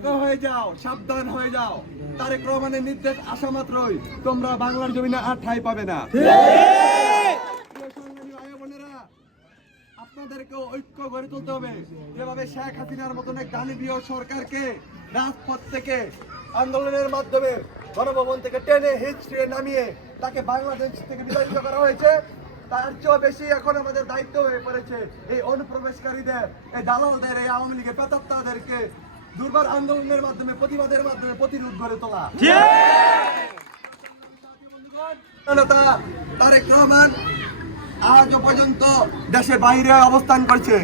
সতর্ক হয়ে যাও, সাবধান হয়ে যাও। তারেক রহমানের নির্দেশ আসা মাত্রই তোমরা বাংলার জমিনে আর ঠাঁই পাবে না। আপনাদেরকে ঐক্য গড়ে তুলতে হবে। যেভাবে শেখ হাসিনার মতন এক দানবীয় সরকারকে রাজপথ থেকে আন্দোলনের মাধ্যমে গণভবন থেকে টেনে হিচড়ে নামিয়ে তাকে বাংলাদেশ থেকে বিতাড়িত করা হয়েছে, তার চেয়েও বেশি এখন আমাদের দায়িত্ব হয়ে পড়েছে এই অনুপ্রবেশকারীদের, এই দালালদের, এই আওয়ামী লীগের পেতাত্তাদেরকে দুর্বার আন্দোলনের মাধ্যমে, প্রতিবাদের মাধ্যমে প্রতিরোধ গড়ে তোলা। তারেক রহমান আজও পর্যন্ত দেশের বাইরে অবস্থান করছে।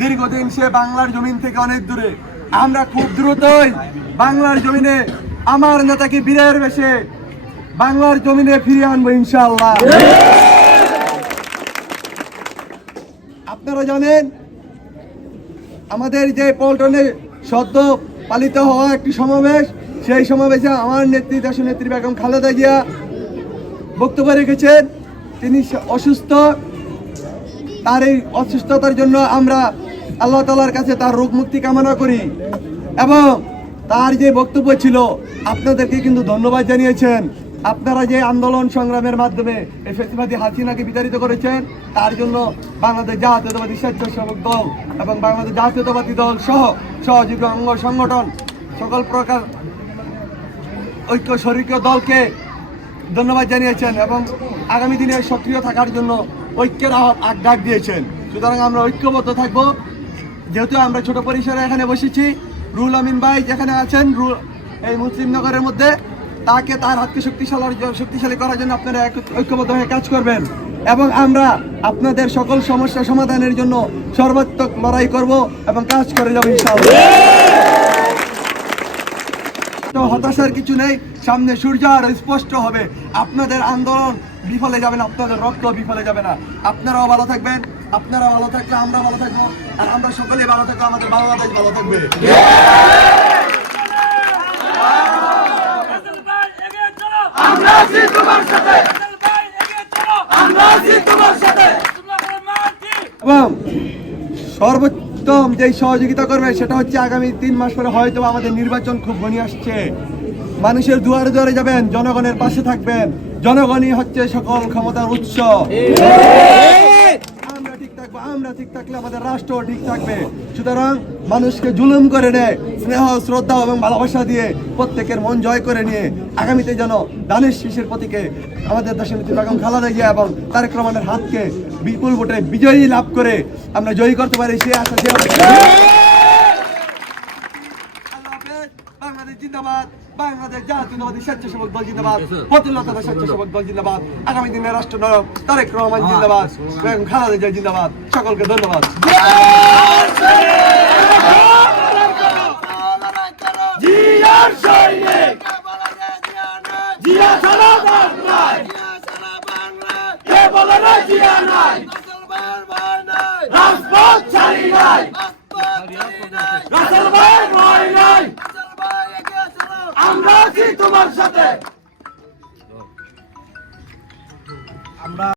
দীর্ঘদিন সে বাংলার জমিন থেকে অনেক দূরে। আমরা খুব দ্রুতই বাংলার জমিনে আমার নেতাকে বীরের বেশে বাংলার জমিনে ফিরিয়ে আনবো ইনশাআল্লাহ। আপনারা জানেন আমাদের যে পল্টনে সদ্য পালিত হওয়া একটি সমাবেশ, সেই সমাবেশে আমার নেত্রী, দেশনেত্রী বেগম খালেদা জিয়া বক্তব্য রেখেছেন। তিনি অসুস্থ, তার এই অসুস্থতার জন্য আমরা আল্লাহ তাআলার কাছে তার রোগ মুক্তি কামনা করি। এবং তার যে বক্তব্য ছিল, আপনাদেরকে কিন্তু ধন্যবাদ জানিয়েছেন। আপনারা যে আন্দোলন সংগ্রামের মাধ্যমে এই ফ্যাসিবাদী হাসিনাকে বিতাড়িত করেছেন, তার জন্য বাংলাদেশ জাতীয়তাবাদী স্বেচ্ছাসেবক দল এবং বাংলাদেশ জাতীয়তাবাদী দল সহ সহযোগী অঙ্গ সংগঠন সকল প্রকার ঐক্য শরিক দলকে ধন্যবাদ জানিয়েছেন এবং আগামী দিনে সক্রিয় থাকার জন্য ঐক্যের ডাক দিয়েছেন। সুতরাং আমরা ঐক্যবদ্ধ থাকবো। যেহেতু আমরা ছোট পরিসরে এখানে বসেছি, রুহুল আমিন ভাই যেখানে আছেন এই মুসলিম নগরের মধ্যে, তাকে তার হাতকে শক্তিশালী করার জন্য আপনারা ঐক্যবদ্ধ হয়ে কাজ করবেন এবং আমরা আপনাদের সকল সমস্যা সমাধানের জন্য সর্বাত্মক লড়াই করব এবং কাজ করে যাব ইনশাআল্লাহ। হতাশার কিছু নেই, সামনে সূর্য আর স্পষ্ট হবে। আপনাদের আন্দোলন বিফলে যাবে না, আপনাদের রক্ত বিফলে যাবে না। আপনারাও ভালো থাকবেন, আপনারা ভালো থাকলে আমরা ভালো থাকবো, আর আমরা সকলেই ভালো থাকলে আমাদের বাংলাদেশ ভালো থাকবে। এবং সর্বোত্তম যে সহযোগিতা করবে সেটা হচ্ছে আগামী 3 মাস পরে হয়তো আমাদের নির্বাচন খুব ঘনিয়ে আসছে। মানুষের দুয়ারে দুয়ারে যাবেন, জনগণের পাশে থাকবেন। জনগণই হচ্ছে সকল ক্ষমতার উৎস। আমরা ঠিক থাকবো, আমরা ঠিক থাকলে আমাদের রাষ্ট্র ঠিক থাকবে। সুতরাং মানুষকে জুলুম করে নেয় স্নেহ, শ্রদ্ধা এবং ভালোবাসা দিয়ে প্রত্যেকের মন জয় করে নিয়ে আগামীতে যেন ধানের শীষের প্রতীকে আমাদের দেশনেত্রী বেগম খালেদা জিয়া এবং তারেক রহমানের হাতকে বিপুল ভোটে বিজয়ী লাভ করে আমরা জয়ী করতে পারি, সে আশা। বাংলাদেশ জিন্দাবাদ, বাংলাদেশ জাতীয়তাবাদী স্বেচ্ছাসেবক দল জিন্দাবাদ, প্রতিরোধী স্বেচ্ছাসেবক দল জিন্দাবাদ, আগামী দিনের রাষ্ট্রনায়ক তারেক রহমান জিন্দাবাদ, বেগম খালেদা জিয়া জিন্দাবাদ। সকলকে ধন্যবাদ। আমরা আছি তোমার সাথে। আমরা